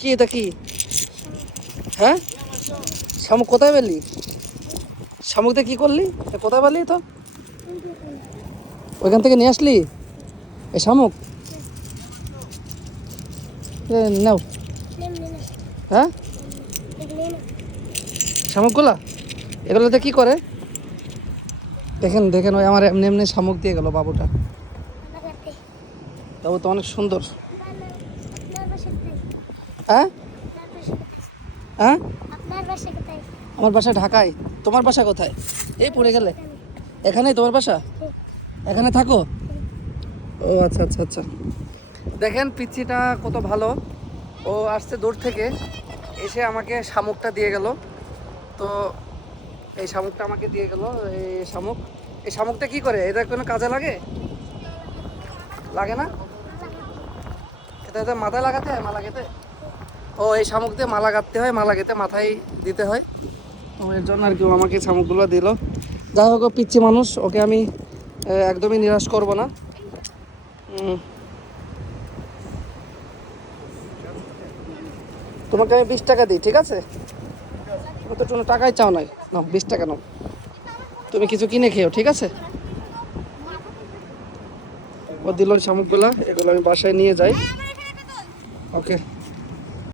কি এটা কি? হ্যাঁ, শামুক কোথায় পেলি? শামুকটা কি করলি? কোথায় পেলি তো? ওইখান থেকে নিয়ে আসলি এই শামুক? নাও। হ্যাঁ, শামুকগুলা এগুলোতে কি করে? দেখেন দেখেন, ওই আমার এমনি এমনি শামুক দিয়ে গেল বাবুটা। বাবু তো অনেক সুন্দর। হ্যাঁ হ্যাঁ, আমার বাসা ঢাকায়। তোমার বাসা কোথায়? এই পড়ে গেলে এখানেই তোমার বাসা? এখানে থাকো? ও আচ্ছা আচ্ছা আচ্ছা। দেখেন পিচ্চিটা কত ভালো, ও আসছে দূর থেকে, এসে আমাকে শামুকটা দিয়ে গেল। তো এই শামুকটা আমাকে দিয়ে গেল। এই শামুক, এই শামুকটা কি করে? এটা কোনো কাজে লাগে? লাগে না? এটা মাথায় লাগাতে হয়, মালা গেতে? ও, এই শামুক দিয়ে মালা গাঁথতে হয়, মালা গেতে মাথায় দিতে হয়। ও, এর জন্য আর কি ও আমাকে শামুকগুলো দিল। যাই হোক, ও পিচ্ছি মানুষ, ওকে আমি একদমই নিরাশ করব না। তোমাকে আমি 20 টাকা দিই, ঠিক আছে? তুমি তো কোনো টাকাই চাও নাই, নাও 20 টাকা নাও, তুমি কিছু কিনে খেও, ঠিক আছে? ও দিল শামুকগুলা, এগুলো আমি বাসায় নিয়ে যাই। ওকে।